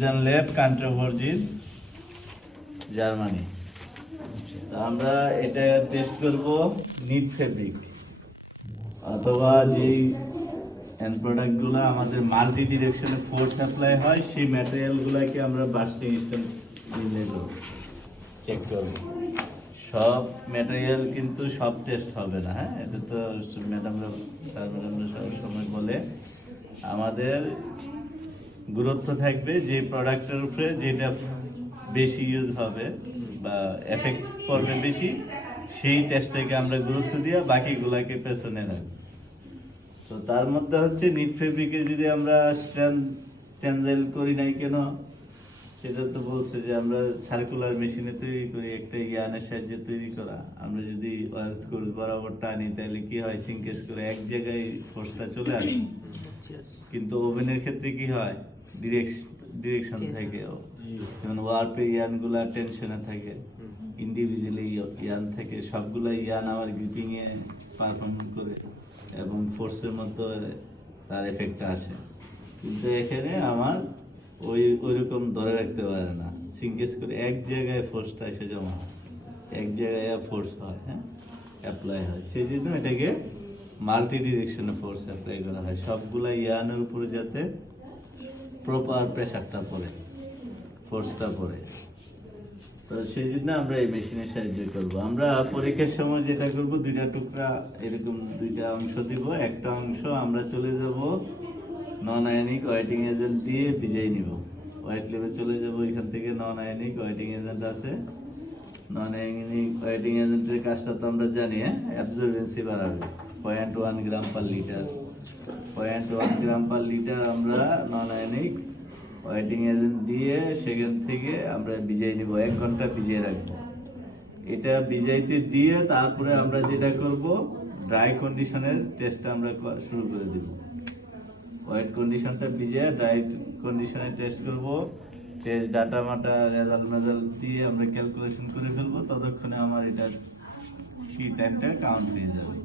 Lab country origin Germany. আমরা এটা test করব নিট ফেব্রিক অথবা যেই এন্ড প্রোডাক্টগুলো আমাদের মাল্টি ডিরেকশনে ফোর্স অ্যাপ্লাই হয় সেই ম্যাটেরিয়ালগুলোকে আমরা বাস্টিং স্ট্যান্ড চেক করব। সব ম্যাটেরিয়াল কিন্তু সব টেস্ট হবে না, হ্যাঁ, এটা তো ম্যাডামরা স্যার ম্যাডামরা সব সময় বলে আমাদের গুরুত্ব থাকবে যে প্রোডাক্টের উপরে যেটা বেশি ইউজ হবে বা এফেক্ট করবে বেশি সেই টেস্টটাকে আমরা গুরুত্ব দিয়ে বাকিগুলাকে পেছনে রাখবো। তো তার মধ্যে হচ্ছে নিট ফেব্রিকে যদি আমরা স্ট্যান্ডাইল করি নাই কেন, সেটা তো বলছে যে আমরা সার্কুলার মেশিনে তৈরি করি, একটা ইয়ানের সাহায্যে তৈরি করা। আমরা যদি অয়েল স্ক্রুজ বরাবর টানি তাহলে কি হয়, সিঙ্কেজ করে এক জায়গায় ফোর্সটা চলে আসে। কিন্তু ওভেনের ক্ষেত্রে কি হয়, ডিরেকশন থাকে, যেমন ওয়ার্পে ইয়ানগুলা টেনশনে থাকে, ইন্ডিভিজুয়ালি ইয়ান থাকে, সবগুলো ইয়ান আবার গ্রিপিংয়ে পারফর্ম করে এবং ফোর্সের মতো তার এফেক্টটা আসে। কিন্তু এখানে আমার ওইরকম ধরে রাখতে পারে না, সিঙ্কেজ করে এক জায়গায় ফোর্সটা এসে জমা হয়, এক জায়গায় ফোর্স হয়, হ্যাঁ, অ্যাপ্লাই হয়। সেই জন্য এটাকে মাল্টি ডিরেকশনে ফোর্স অ্যাপ্লাই করা হয়, সবগুলা ইয়ানের উপরে যাতে প্রপার প্রেশারটা পড়ে, ফোর্সটা পড়ে। তো সেই জন্য আমরা এই মেশিনের সাহায্য করব। আমরা পরীক্ষার সময় যেটা করব, দুইটা টুকরা এরকম দুইটা অংশ দিব, একটা অংশ আমরা চলে যাব নন আয়নিক ওয়েটিং এজেন্ট দিয়ে ভিজিয়ে নিব। হোয়াইট লেভে চলে যাব, এখান থেকে নন আয়নিক ওয়েটিং এজেন্ট আছে। নন আয়নিক ওয়েটিং এজেন্টের কাজটা তো আমরা জানি, অ্যাবজর্বেন্সি বাড়াবে 0.1 গ্রাম পার লিটার। 0.1 গ্রাম পার লিটার আমরা নন আয়নিক ওয়েটিং এজেন্ট দিয়ে সেখান থেকে আমরা ভিজিয়ে নিব, 1 ঘন্টা ভিজিয়ে রাখবো। এটা ভিজাইতে দিয়ে তারপরে আমরা যেটা করব, ড্রাই কন্ডিশনের টেস্ট আমরা শুরু করে দিব। ওয়েট কন্ডিশনটা ভিজিয়ে ড্রাই কন্ডিশনে টেস্ট করব। টেস্ট ডাটা মাটা রেজাল্ট দিয়ে আমরা ক্যালকুলেশন করে ফেলবো। ততক্ষণে আমার এটা কি টাইমটা কাউন্ট হয়ে যাবে,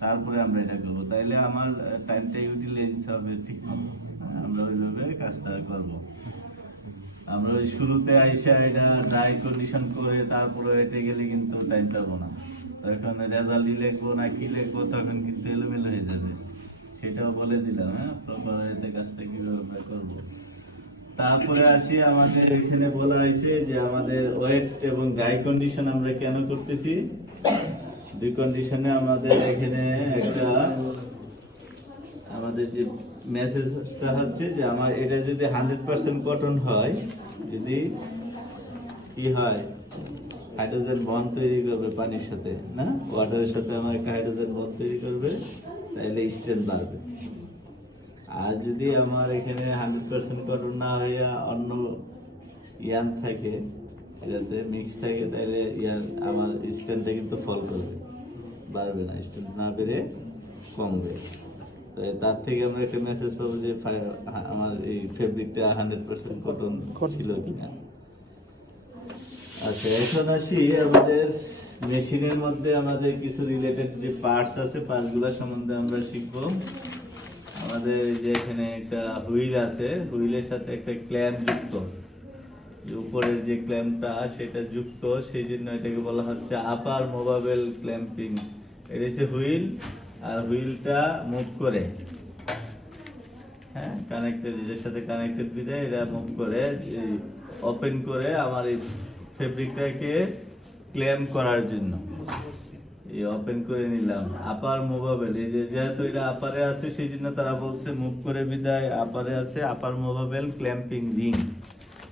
তারপরে আমরা এটা করবো। তাইলে আমার টাইমটা ইউটিলাইজ হবে ঠিক মতো, আমরা ওইভাবে কাজটা করব। আমরা ওই শুরুতে আইসা এটা ড্রাই কন্ডিশন করে তারপরে এটা গেলে কিন্তু টাইম পাবো না, তখন রেজাল্টই লিখবো না কি লিখবো, তখন কিন্তু এলোমেলো হয়ে যাবে। সেটাও বলে দিলাম, হ্যাঁ, প্রপার এতে কাজটা কিভাবে আমরা করবো। তারপরে আসি, আমাদের এখানে বলা হয়েছে যে আমাদের ওয়েট এবং ড্রাই কন্ডিশন আমরা কেন করতেছি। দুই কন্ডিশনে আমাদের এখানে একটা আমাদের যে মেসেজটা হচ্ছে যে আমার এটা যদি 100% কটন হয়, যদি কি হয়, হাইড্রোজেন বন্ড তৈরি করবে পানির সাথে, না ওয়াটারের সাথে আমার একটা হাইড্রোজেন বন্ড তৈরি করবে, তাহলে স্ট্রেন্থ বাড়বে। আর যদি আমার এখানে 100% কটন না হইয়া অন্য ইয়ান থাকে, এটাতে মিক্স থাকে, তাহলে ইয়ান আমার স্ট্রেন্থটা কিন্তু ফল করবে, বাড়বে না, স্ট্রেন্থ না বেড়ে কমবে। তো তার থেকে আমরা একটা মেসেজ পাবো যে আমার এই ফেব্রিকটা 100% কটন ছিল কিনা। আচ্ছা, এখন আসি আমাদের মেশিনের মধ্যে আমাদের কিছু রিলেটেড যে পার্টস আছে, পার্টসগুলো সম্বন্ধে আমরা শিখবো। আমাদের যে এখানে একটা হুইল আছে, হুইলের সাথে একটা ক্ল্যাম্প যুক্ত, উপরের যে ক্ল্যাম্পটা সেটা যুক্ত, সেই জন্য এটাকে বলা হচ্ছে আপার মুভেবল ক্ল্যাম্পিং। এটা হচ্ছে হুইল, আর হুইলটা মুভ করে, হ্যাঁ, কানেক্টেড, এর সাথে কানেক্টেড বিদায় এটা মুভ করে, ওপেন করে আমার এই ফেব্রিকটাকে ক্ল্যাম্প করার জন্য এই ওপেন করে নিলাম। আপার মুভেবল, এই যে যেহেতু এটা আপারে আছে সেই জন্য তারা বলছে মুভ করে বিদায় আপারে আছে, আপার মুভেবল ক্ল্যাম্পিং রিং।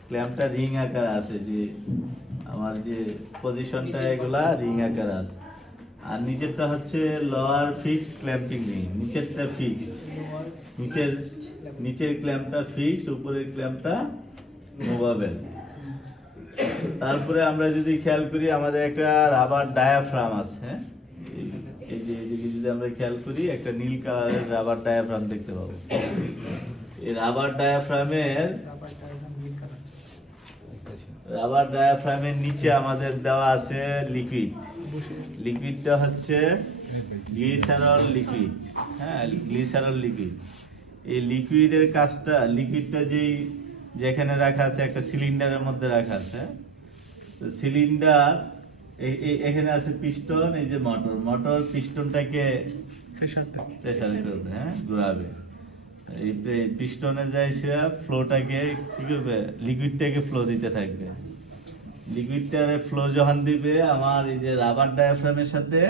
ক্ল্যাম্পটা রিং আকার আছে, যে আমার যে পজিশনটা এগুলা রিং আকার আছে। আর নিচেরটা হচ্ছে লোয়ার ফিক্সড ক্ল্যাম্পিং রিং, নিচেরটা ফিক্সড, নিচের ক্ল্যাম্পটা ফিক্সড, উপরের ক্ল্যাম্পটা মুভেবল। তারপরে আমরা যদি খেয়াল করি, আমাদের একটা রাবার ডায়াফ্রাম আছে, এই যে এদিকে যদি আমরা খেয়াল করি, একটা নীল কালারের রাবার ডায়াফ্রাম দেখতে পাবো। এই রাবার ডায়াফ্রামের নিচে আমাদের দেওয়া আছে লিকুইড। লিকুইডটা হচ্ছে গ্লিসারল লিকুইড, হ্যাঁ, গ্লিসারল লিকুইড। এই লিকুইডের কাজটা, লিকুইডটা যেই যেখানে রাখা আছে একটা সিলিন্ডারের মধ্যে রাখা আছে। তো সিলিন্ডার এখানে আছে পিস্টন, এই যে মোটর পিস্টনটাকে প্রেসার করবে, হ্যাঁ, ঘোরাবে। এই পিস্টনে যায় সেটা ফ্লোটাকে কি করবে, লিকুইডটাকে ফ্লো দিতে থাকবে। লিকুইডটারে ফ্লো যখন দিবে, আমার এই যে রাবার ডায়াফ্রামের সাথে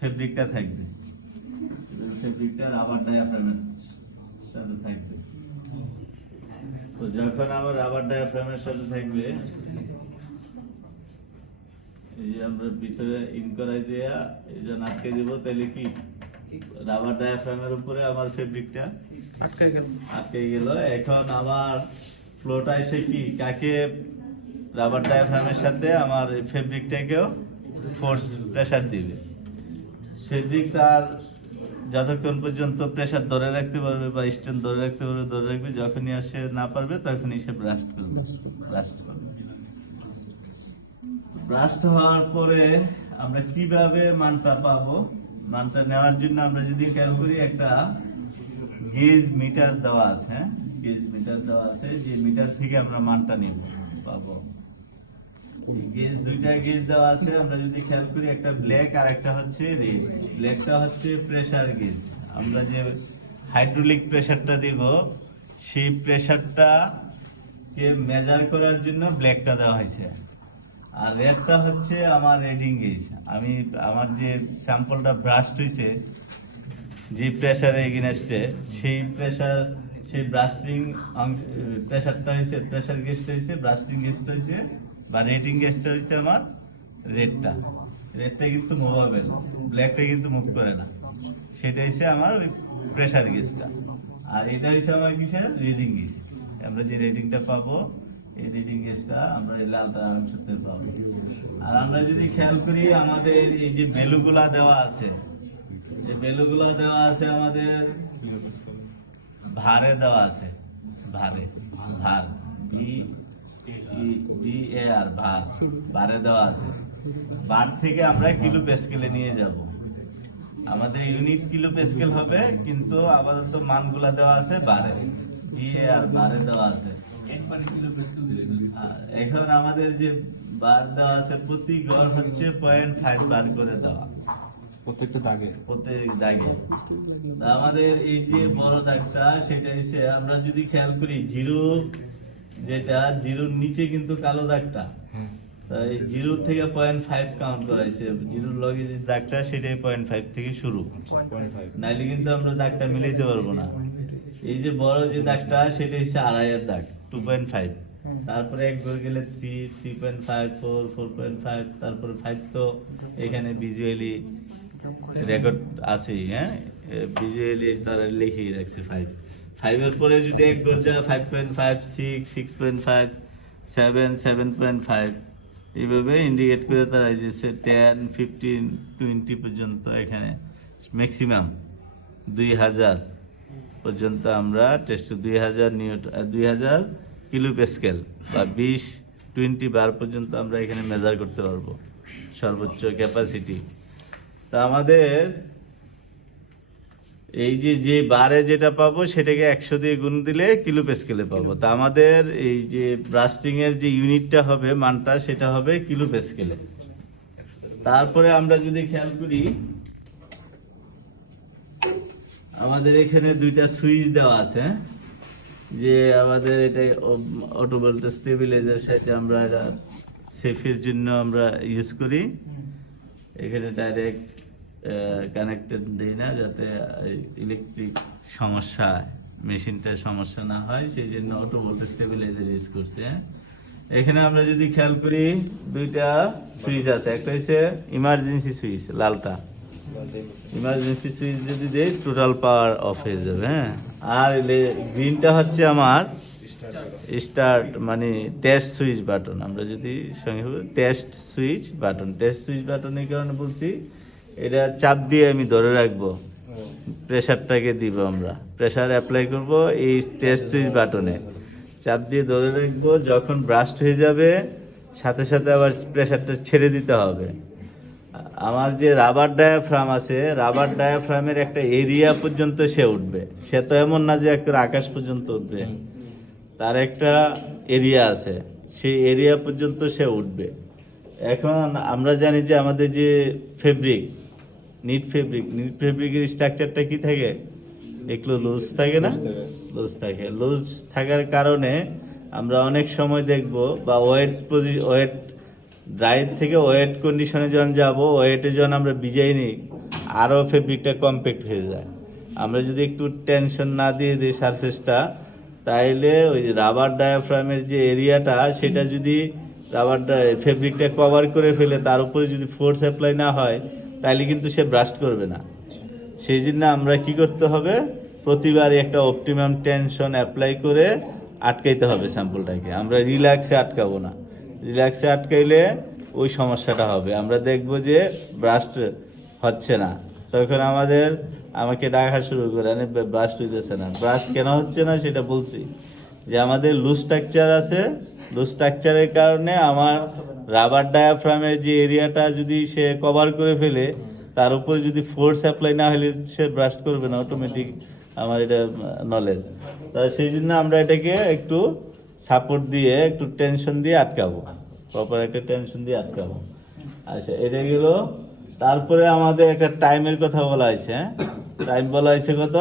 ফেব্রিকটা থাকবে, ফেব্রিকটা রাবার ডায়াফ্রামের সাথে থাকবে। তো যখন আমার রাবার ডায়াফ্রামের সাথে থাকবে, এই যে আমরা ভিতরে ইন করাই দিয়া এই যে আটকে দিব, তাহলে কি রাবার ডায়াফ্রামের উপরে আমার ফেব্রিকটা আটকে গেল। এখন আবার ফ্লোটা এসে কি কাকে রাবার ডায়াফ্রামের সাথে আমার ফেব্রিকটাকেও ফোর্স প্রেসার দিবে। ফেব্রিক তার যতক্ষণ পর্যন্ত প্রেসার ধরে রাখতে পারবে বা স্ট্যান্ড ধরে রাখতে পারবে ধরে রাখবে, যখনই আসে না পারবে তখনই সে ব্রাস্ট করবে। ব্রাস্ট হওয়ার পরে আমরা কিভাবে মানটা পাবো, মানটা নেওয়ার জন্য আমরা যদি খেয়াল করি, একটা গেজ মিটার দেওয়া আছে, হ্যাঁ, গেজ মিটার দেওয়া আছে, যে মিটার থেকে আমরা মানটা নেব পাবো। গেজ দুইটা গেজ দেওয়া আছে, আমরা যদি খেয়াল করি, একটা ব্ল্যাক আর একটা হচ্ছে রেড। ব্ল্যাকটা হচ্ছে প্রেসার গেজ, আমরা যে হাইড্রোলিক প্রেসারটা দিব সেই প্রেসারটা কে মেজার করার জন্য ব্ল্যাকটা দেওয়া হয়েছে। আর রেডটা হচ্ছে আমার রিডিং গেজ, আমি আমার যে স্যাম্পলটা ব্রাস্ট হয়েছে যে প্রেসারের এগেইনস্টে, সেই ব্রাস্টিং প্রেসারটা হয়েছে, প্রেসার গেজটা হয়েছে, ব্রাস্টিং গেজটা হয়েছে বা রেটিং গেজটা হয়েছে আমার রেডটা কিন্তু মুভেবল, ব্ল্যাকটা কিন্তু মুভ করে না, সেটা হচ্ছে আমার ওই প্রেসার গেজটা। আর এটা হচ্ছে আমার কিসের রিডিং গেজ, আমরা যে রেটিংটা পাবো এই রিডিং গেজটা আমরা এই লালটা অংশতে পাবো। আর আমরা যদি খেয়াল করি, আমাদের এই যে ভ্যালুগুলা দেওয়া আছে, যে ভ্যালুগুলা দেওয়া আছে আমাদের ভারে দেওয়া আছে, ভার VAR ভারে দেওয়া আছে। ভার থেকে আমরা কিলো প্যাসকেলে নিয়ে যাব, আমাদের ইউনিট কিলো প্যাসকেল হবে, কিন্তু আপাতত মানগুলা দেওয়া আছে ভারে, VAR ভারে দেওয়া আছে। এখন আমাদের যে বার দেওয়া আছে, প্রতি গড় হচ্ছে 0.5 বার করে দেওয়া প্রত্যেক দাগে। আমাদের এই যে বড় দাগটা, সেটা হচ্ছে, আমরা যদি খেয়াল করি, জিরো যেটা জিরোর নিচে কিন্তু কালো দাগটা, তাই জিরো থেকে 0.5 কাউন্ট করাইছে, জিরোর লগে যে দাগটা সেটাই 0.5 থেকে শুরু, নাইলে কিন্তু আমরা দাগটা মিলাইতে পারবো না। এই যে বড় যে দাগটা সেটা হচ্ছে আড়াইয়ের দাগ, 2.5, তারপরে এক ঘর গেলে 3, 3.5, 4, 4.5, তারপরে 5 তো এখানে ভিজুয়ালি রেকর্ড আছে, হ্যাঁ, ভিজুয়ালি তারা লিখে রাখছে 5 এর পরে যদি এক ঘর যায় 5.5, 6, 6.5, 7, 7.5, এইভাবে ইন্ডিকেট করে তারা যে 10, 15, 20 পর্যন্ত, এখানে ম্যাক্সিমাম 2000 পর্যন্ত আমরা টেস্ট 2000 কিলো প্যাসকেল বা 20 বার পর্যন্ত আমরা এখানে মেজার করতে পারবো, সর্বোচ্চ ক্যাপাসিটি। তা আমাদের এই যে বারে যেটা পাবো সেটাকে 100 দিয়ে গুণ দিলে কিলো প্যাসকেলে পাবো। তা আমাদের এই যে ব্রাস্টিং এর যে ইউনিটটা হবে, মানটা, সেটা হবে কিলো প্যাসকেলে। তারপরে আমরা যদি খেয়াল করি, আমাদের এখানে দুইটা সুইচ দেওয়া আছে, যে আমাদের এটা অটো ভোল্টেজ স্টেবিলাইজার সাথে আমরা এটা সেফের জন্য আমরা ইউজ করি। এখানে ডাইরেক্ট কানেক্টেড দিই না, যাতে ইলেকট্রিক সমস্যা, মেশিনটার সমস্যা না হয়, সেই জন্য অটো ভোল্টেজ স্টেবিলাইজার ইউজ করছে। এখানে আমরা যদি খেয়াল করি, দুইটা সুইচ আছে, একটা হচ্ছে ইমার্জেন্সি সুইচ, লালটা ইমার্জেন্সি সুইচ যদি দেই টোটাল পাওয়ার অফ হয়ে যাবে, হ্যাঁ। আর গ্রিনটা হচ্ছে আমার স্টার্ট, মানে টেস্ট সুইচ বাটন, আমরা যদি সঙ্গে টেস্ট সুইচ বাটন এই কারণে বলছি, এটা চাপ দিয়ে আমি ধরে রাখবো, প্রেসারটাকে দিব, আমরা প্রেসার অ্যাপ্লাই করব এই টেস্ট সুইচ বাটনে, চাপ দিয়ে ধরে রাখবো। যখন ব্রাস্ট হয়ে যাবে সাথে সাথে আবার প্রেসারটা ছেড়ে দিতে হবে, আমার যে রাবার ডায়াফ্রাম আছে, রাবার ডায়াফ্রামের একটা এরিয়া পর্যন্ত সে উঠবে। সে তো এমন না যে একটা আকাশ পর্যন্ত উঠবে, তার একটা এরিয়া আছে, সেই এরিয়া পর্যন্ত সে উঠবে। এখন আমরা জানি যে আমাদের যে ফেব্রিক, নিট ফেব্রিকের স্ট্রাকচারটা কি থাকে, একটু লুজ থাকে না, লুজ থাকে। লুজ থাকার কারণে আমরা অনেক সময় দেখব, বা ওয়েট ড্রাই থেকে ওয়েট কন্ডিশনে যখন যাব, ওয়েটে যখন আমরা ভিজাই নিই, আরও ফেব্রিকটা কম্প্যাক্ট হয়ে যায়। আমরা যদি একটু টেনশন না দিয়ে দিই সারফেসটা, তাইলে ওই রাবার ডায়াফ্রামের যে এরিয়াটা, সেটা যদি রাবার ফেব্রিকটা কভার করে ফেলে, তার উপরে যদি ফোর্স অ্যাপ্লাই না হয়, তাহলে কিন্তু সে ব্রাস্ট করবে না। সেই জন্য আমরা কি করতে হবে, প্রতিবারই একটা অপটিমাম টেনশন অ্যাপ্লাই করে আটকাইতে হবে স্যাম্পলটাকে। আমরা রিল্যাক্সে আটকাবো না, রিল্যাক্সে আটকাইলে ওই সমস্যাটা হবে। আমরা দেখব যে ব্রাস্ট হচ্ছে না, তখন আমাকে ডাকা শুরু করে, ব্রাস্ট হইতেছে না। ব্রাস্ট কেন হচ্ছে না সেটা বলছি, যে আমাদের লুজ স্ট্রাকচার আছে, লুজ স্ট্রাকচারের কারণে আমার রাবার ডায়াফ্রামের যে এরিয়াটা যদি সে কভার করে ফেলে, তার উপরে যদি ফোর্স অ্যাপ্লাই না হলে সে ব্রাস্ট করবে না অটোমেটিক, আমার এটা নলেজ। তা সেই জন্য আমরা এটাকে একটু সাপোর্ট দিয়ে, একটু টেনশন দিয়ে আটকাবো, প্রপার একটা টেনশন দিয়ে আটকাবো। আচ্ছা, এটা গেল। তারপরে আমাদের একটা টাইমের কথা বলা হয়েছে, হ্যাঁ, টাইম বলা হয়েছে কত,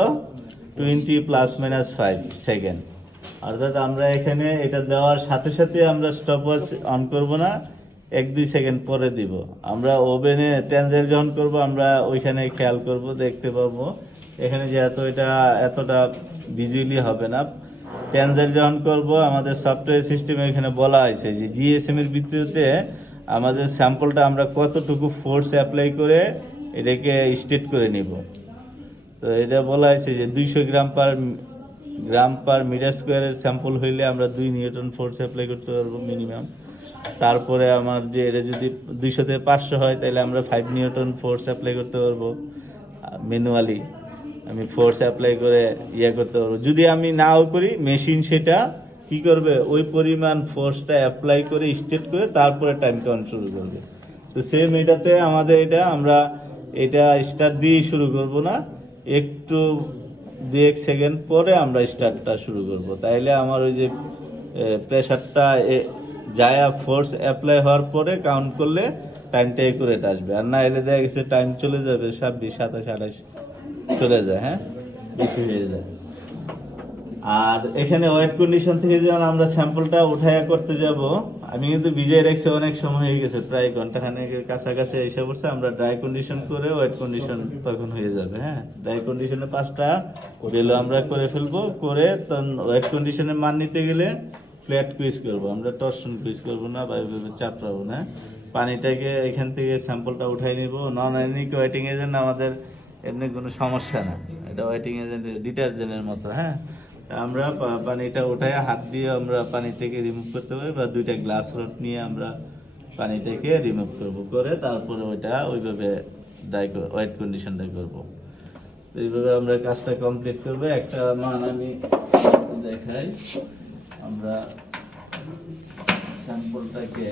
20 ± 5 সেকেন্ড। অর্থাৎ আমরা এখানে এটা দেওয়ার সাথে সাথে আমরা স্টপওয়াচ অন করব না, 1-2 সেকেন্ড পরে দিব। আমরা ওভেনে টেনজার যখন করব, আমরা ওইখানে খেয়াল করব, দেখতে পাবো এখানে যেহেতু এটা এতটা ভিজুয়ালি হবে না। টেনজার যখন করব, আমাদের সফটওয়্যার সিস্টেমে এখানে বলা হয়েছে যে জিএসএম এর ভিত্তিতে আমাদের স্যাম্পলটা আমরা কতটুকু ফোর্স অ্যাপ্লাই করে এটাকে স্টেট করে নিব। তো এটা বলা হয়েছে যে 200 গ্রাম পার মিটার স্কোয়ারের স্যাম্পল হইলে আমরা 2 নিউটন ফোর্স অ্যাপ্লাই করতে পারবো মিনিমাম। তারপরে আমার যে এটা যদি 200 থেকে 500 হয়, তাহলে আমরা 5 নিউটন ফোর্স অ্যাপ্লাই করতে পারবো ম্যানুয়ালি। আমি ফোর্স অ্যাপ্লাই করে করতে পারবো। যদি আমি নাও করি, মেশিন সেটা কি করবে, ওই পরিমাণ ফোর্সটা অ্যাপ্লাই করে স্টেট করে তারপরে টাইম কাউন্ট শুরু করবে। তো সেম এটাতে আমাদের আমরা এটা স্টার্ট দিয়ে শুরু করব না, একটু 2-1 সেকেন্ড পরে আমরা স্টার্টটা শুরু করব। তাইলে আমার ওই যে প্রেশারটা যায়, ফোর্স অ্যাপ্লাই হওয়ার পরে কাউন্ট করলে টাইমটা একুরেট আসবে। আর না এলে দেখা গেছে টাইম চলে যাবে 26, 27, 28 চলে যায়, হ্যাঁ, বেশি হয়ে যায়। আর এখানে ওয়েট কন্ডিশন থেকে যখন আমরা স্যাম্পলটা উঠায়া করতে যাব, আমি কিন্তু ভিজিয়ে রাখছি, অনেক সময় হয়ে গেছে, প্রায় ঘন্টাখানেকের কাছাকাছি এসে পড়ছে। আমরা ড্রাই কন্ডিশন করে ওয়েট কন্ডিশন তখন হয়ে যাবে, হ্যাঁ। ড্রাই কন্ডিশনে 5টা বেলো আমরা করে ফেলবো, করে তখন ওয়েট কন্ডিশনের মান নিতে গেলে ফ্ল্যাট কুইজ করবো আমরা, টর্শন কুইজ করবো না, বা এইভাবে চাপড়াবো না। পানিটাকে এখান থেকে স্যাম্পলটা উঠাই নিব। নন আয়নিক ওয়েটিং এজেন্ট আমাদের এমনি কোনো সমস্যা না, এটা ওয়েটিং এজেন্ট ডিটারজেন্টের মতো, হ্যাঁ। আমরা পানিটা উঠায় হাত দিয়ে আমরা পানি থেকে রিমুভ করতে পারি, বা 2টা গ্লাস রড নিয়ে আমরা পানিটাকে রিমুভ করবো, করে তারপরে ওইটা ওইভাবে ওয়েট কন্ডিশনটা করবো। তো এইভাবে আমরা কাজটা কমপ্লিট করবো। একটা মান আমি দেখাই, আমরা স্যাম্পলটাকে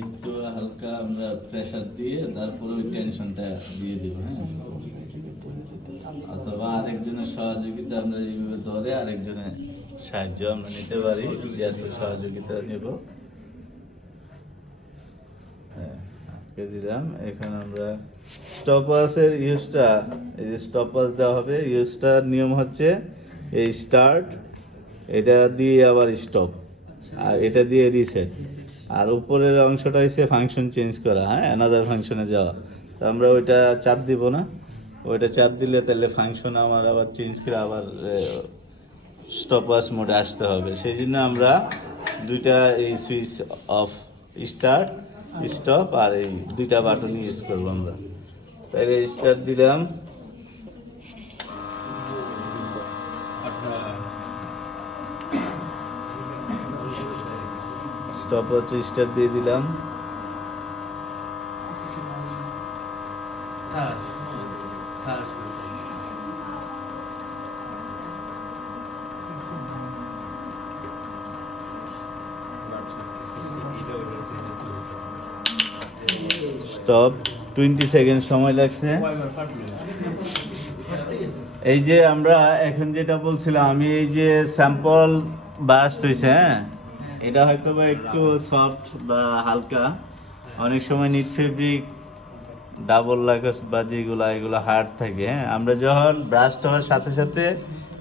একটু হালকা আমরা প্রেসার দিয়ে তারপরে ওই টেনশনটা দিয়ে দিব, হ্যাঁ। অথবা আরেকজনের সহযোগিতা আমরা এইভাবে ধরে আরেকজনের সাহায্য আমরা নিতে পারি, যেহেতু সহযোগিতা নেব। হ্যাঁ, আটকে দিলাম। এখন আমরা স্টপওয়াচের ইউজটা, এই যে স্টপওয়াচ দেওয়া হবে, ইউজটার নিয়ম হচ্ছে এই স্টার্ট, এটা দিয়ে আবার স্টপ, আর এটা দিয়ে রিসেট, আর উপরের অংশটা হচ্ছে ফাংশন চেঞ্জ করা, হ্যাঁ, অ্যানাদার ফাংশনে যাওয়া। তো আমরা ওইটা চাপ দিব না, ওইটা চাপ দিলে তাহলে ফাংশন আমার আবার চেঞ্জ করে আবার স্টপওয়াচ মোডে আসতে হবে। সেই জন্য আমরা 2টা এই সুইচ অফ, স্টার্ট, স্টপ, আর এই 2টা বাটন ইউজ করবো আমরা। তাহলে স্টার্ট দিলাম, স্টপওয়াচ স্টার্ট দিয়ে দিলাম, স্টপ 20 সেকেন্ড সময় লাগছে। এই যে আমরা এখন যেটা বলছিলাম, আমি এই যে স্যাম্পল বাস্ট হয়েছে, হ্যাঁ, এটা হয়তো বা একটু সফট বা হালকা, অনেক সময় নিট ফেব্রিক ডাবল লাগাস বা যেগুলো এগুলো হার্ড থাকে, হ্যাঁ। আমরা যখন ব্রাশটা হওয়ার সাথে সাথে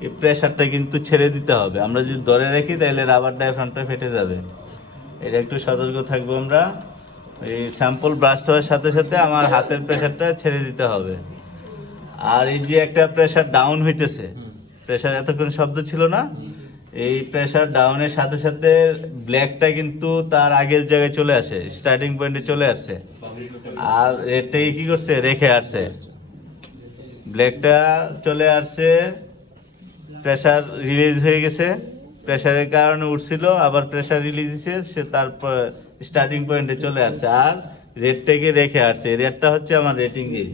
এই প্রেশারটা কিন্তু ছেড়ে দিতে হবে। আমরা যদি ধরে রাখি তাহলে রাবার ডায়াফ্রামটা ফেটে যাবে, এটা একটু সতর্ক থাকবো আমরা। এই স্যাম্পল ব্রাশটা হওয়ার সাথে সাথে আমার হাতের প্রেশারটা ছেড়ে দিতে হবে। আর এই যে একটা প্রেশার ডাউন হইতেছে, প্রেশার এতক্ষণ শব্দ ছিল না, এই প্রেশার ডাউনের সাথে সাথে ব্ল্যাকটা কিন্তু তার আগের জায়গায় চলে আসে, স্টার্টিং পয়েন্টে চলে আসছে, আর এটাই কি করছে রেখে আসছে, ব্ল্যাকটা চলে আসছে, প্রেশার রিলিজ হয়ে গেছে, প্রেশারের কারণে উঠছিল, আবার প্রেশার রিলিজ হয়েছে, সে তারপর স্টার্টিং পয়েন্টে চলে আসছে, আর রেটটাকে রেখে আসছে। রেটটা হচ্ছে আমার রেটিং গেজ।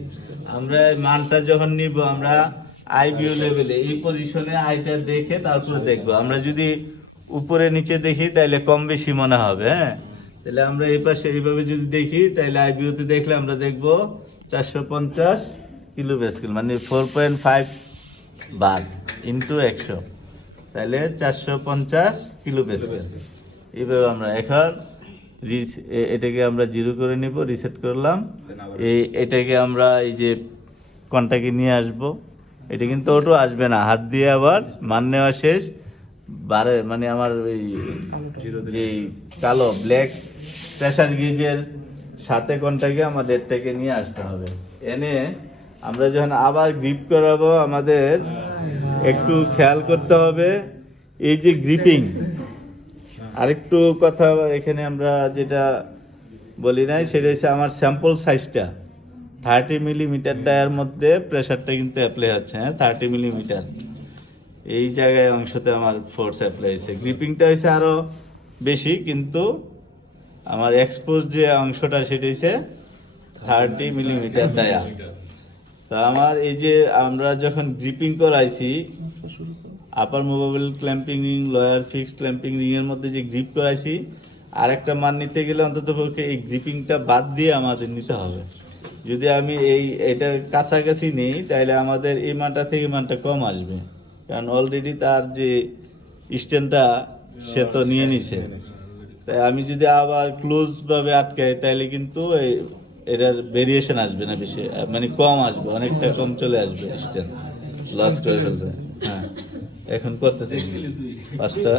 আমরা এই মানটা যখন নিব, আমরা আইবিও লেভেলে এই পজিশনে আইটা দেখে তারপরে দেখবো। আমরা যদি উপরে নিচে দেখি তাহলে কম বেশি মনে হবে, হ্যাঁ। তাহলে আমরা এই পাশে এইভাবে যদি দেখি, তাহলে আইবিওতে দেখলে আমরা দেখবো 450 কিলো প্যাসকেল, মানে 4.5 বার ইন্টু 100, তাহলে 450 কিলো প্যাসকেল। এইভাবে আমরা এখন এটাকে আমরা জিরো করে নিব, রিসেট করলাম। এটাকে আমরা এই যে কনটাকে নিয়ে আসব, এটা কিন্তু অটো আসবে না, হাত দিয়ে আবার মান নেওয়া শেষ, বারে মানে আমার ওই যে কালো ব্ল্যাক প্রেশার গেজের সাথে কনটাকে আমার রেটটাকে নিয়ে আসতে হবে। এনে আমরা যখন আবার গ্রিপ করাবো, আমাদের একটু খেয়াল করতে হবে এই যে গ্রিপিং। আরেকটু কথা এখানে আমরা যেটা বলি নাই, সেটা হচ্ছে আমার স্যাম্পল সাইজটা 30 মিলিমিটার ডায়ার মধ্যে প্রেশারটা কিন্তু অ্যাপ্লাই হচ্ছে, হ্যাঁ, 30 মিলিমিটার এই জায়গায় অংশতে আমার ফোর্স অ্যাপ্লাই হয়েছে। গ্রিপিংটা হয়েছে আরো বেশি, কিন্তু আমার এক্সপোজ যে অংশটা সেটা হচ্ছে 30 মিলিমিটার ডায়ার। তা আমার এই যে আমরা যখন গ্রিপিং করাইছি, upper movable clamping ring, lower fixed clamping ring এর মধ্যে যে গ্রিপ করাইছি, আর একটা মান নিতে গেলে অন্তত পক্ষে এই গ্রিপিংটা বাদ দিয়ে আমাদের নিতে হবে। যদি আমি এটার কাছাকাছি নেই, তাহলে আমাদের এই মানটা থেকে মানটা কম আসবে, কারণ অলরেডি তার যে স্ট্যান্ডটা সে তো নিয়ে নিছে। তাই আমি যদি আবার ক্লোজ ভাবে আটকাই, তাহলে কিন্তু এটার ভেরিয়েশন আসবে না বেশি, মানে কম আসবে, অনেকটা কম চলে আসবে, স্ট্যান্ড লস করে ফেলবে। হ্যাঁ, এখন করতে থাকি 5টা।